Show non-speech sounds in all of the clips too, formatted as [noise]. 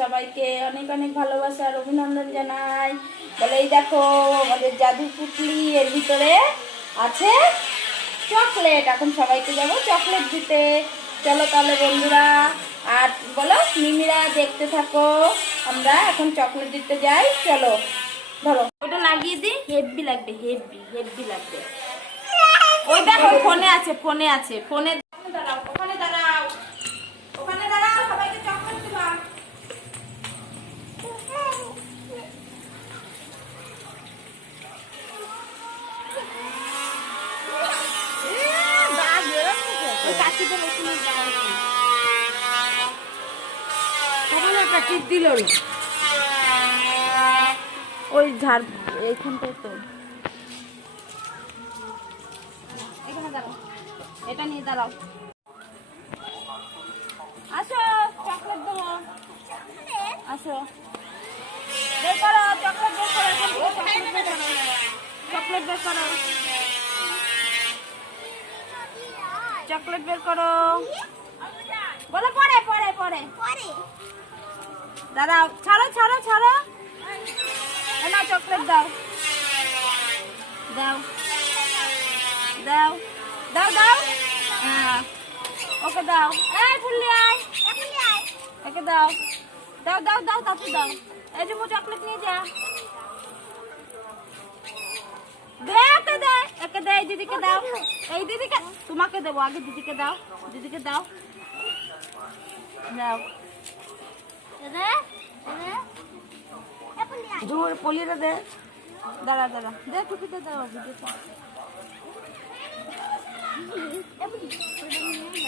সবাইকে অনেক অনেক ভালোবাসা আর অভিনন্দন জানাই। বলে এই দেখো, আমাদের জাদু পুটলি এর ভিতরে আছে চকলেট। এখন সবাইকে যাব চকলেট দিতে। চলো তাহলে বন্ধুরা, আর বলো, মিমিরা দেখতে থাকো। আমরা এখন চকলেট দিতে যাই। চলো, ধরো। ওটা লাগিয়ে দিই। হেভি লাগবে, হেভি হেভি লাগবে। ওই দেখো, ফোনে আছে ফোনে আছে, ফোনে দাঁড়াও ওখানে দাঁড়াও ওখানে দাঁড়াও সবাইকে চকলেট দিবা ওই কাশিতে বেশি নিয়ে যাওয়া দিল না ওই ঝাড় এইখানটায় তো। এখানে দাঁড়াও। এটা নিয়ে দাঁড়াও। আসো চকলেট দেবো। আসো। বের করো চকলেট চকলেট বের করো। চকলেট বের করো। বলো পরে পরে পরে। দাদা ছাড়ো ছাড়ো ছাড়ো। নাও চকলেট দাও। দাও। দাও। দাও দাও। হ্যাঁ। ওকে দাও। এই ফুললি আয়। একে দাও। দাও দাও দাও তাকে দাও। এই যে মো চকলেট নিয়ে যা দে একে দে একে দে এই দিদিকে দাও। এই দিদিকে তোমাকে দেবো আগে দিদিকে দাও দিদিকে দাও। দাও। জোর পলিয়ে দে দাঁড়া দাঁড়া। দে দাও আগে দে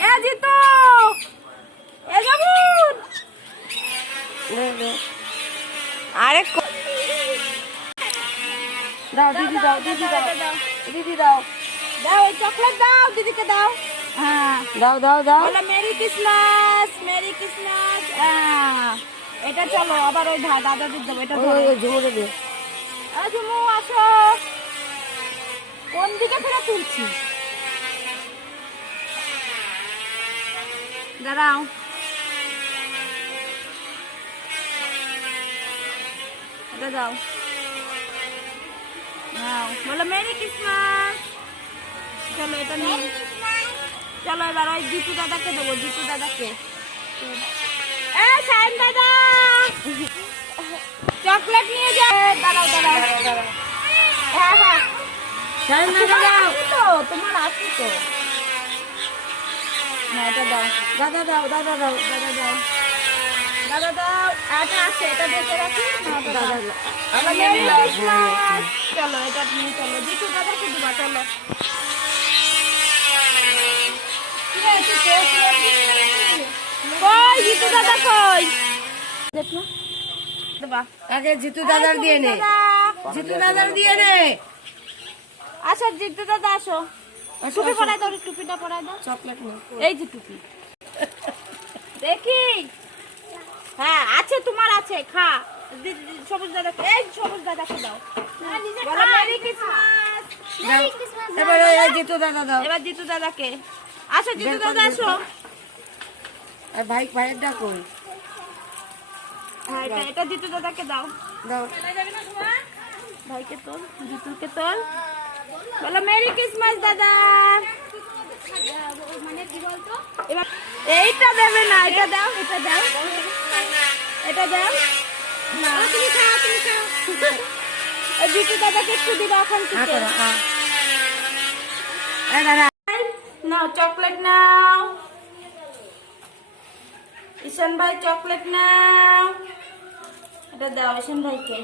এ জিতু! এ যাবুন। আরে দাও দিদি দাও দিদি দাও। দিদি দাও। দাও ওই চকলেট দাও দিদিকে দাও। হ্যাঁ। দাও দাও দাও। বলো মেরি ক্রিসমাস মেরি ক্রিসমাস এটা চলো আবার ওই দা- দাদাদের দেবো এটা ধরো। ঝুমুরে দে। ঝুমু আসো। কোন দিকে ফেলে তুলছি? দাঁড়াও। এটা দাও। বলো মেরি ক্রিসমাস চলো এটা নিয়ে চলো এবার ওই জিতু দাদাকে দেবো জিতু দাদাকে। এ সায়ন দাদা! চকলেট নিয়ে যা দাঁড়াও দাঁড়াও। হ্যাঁ হ্যাঁ। সায়ন দাদা দাও। তো তোমার আছে তো। না এটা দাও। দাদা দাও দাদা দাও দাদা দাও। চলো এটা নিয়ে চলো। জিতু দাদাকে দিবা চলো। কি হয়েছে, কেউ কেউ দিচ্ছে? কই জিতু দাদা কই? দেখো দেবা। আগে জিতু দাদার দিয়ে নে। জিতু দাদার দিয়ে নে। আসো জিতু দাদা আসো। টুপি পরাই দাও টুপিটা পরাই দাও। চকলেট এই যে টুপি। দেখি। হ্যাঁ আছে তোমার আছে খা। সবুজ দাদাকে এই সবুজ দাদাকে দাও। এবার জিতু দাদা দাও। এবার জিতু দাদাকে। আসো জিতু দাদা আসো। আর ভাই ভাইয়ের ডাক কই? হ্যাঁ এটা এটা জিতু দাদাকে দাও। দাও। ভাইকে তোল জিতুকে তোল। বলো মেরি ক্রিসমাস দাদা। এবার এইটা দেবে না এটা দাও এটা দাও। এটা দাও। না তুমি খাও তুমি খাও। [laughs] জিতু দাদাকে একটু দিবা ওখান থেকে দাদা নাও চকলেট নাও। ঈশান ভাই চকলেট নাও। এটা দাও ঈশান ভাইকে।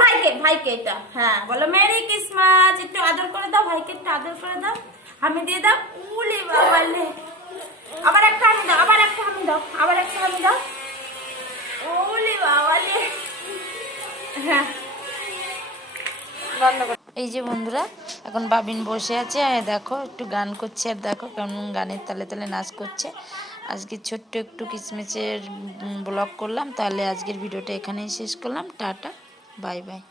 ভাইকে ভাইকে এটা হ্যাঁ। বলো, মেরি ক্রিসমাস, একটু আদর করে দাও ভাইকে একটু আদর করে দাও। আমি দিয়ে দাও, উলি বাবালে আবার একটা আমি দাও, আবার একটা আমি দাও, আবার একটা আমি দাও। হ্যাঁ। এই যে বন্ধুরা, এখন বাবিন বসে আছে দেখো, একটু গান করছে, আর দেখো কেমন গানের তালে তালে নাচ করছে। আজকে ছোট্ট একটু কিসমিসের ব্লগ করলাম, তাহলে আজকের ভিডিওটা এখানেই শেষ করলাম, টাটা। Bye bye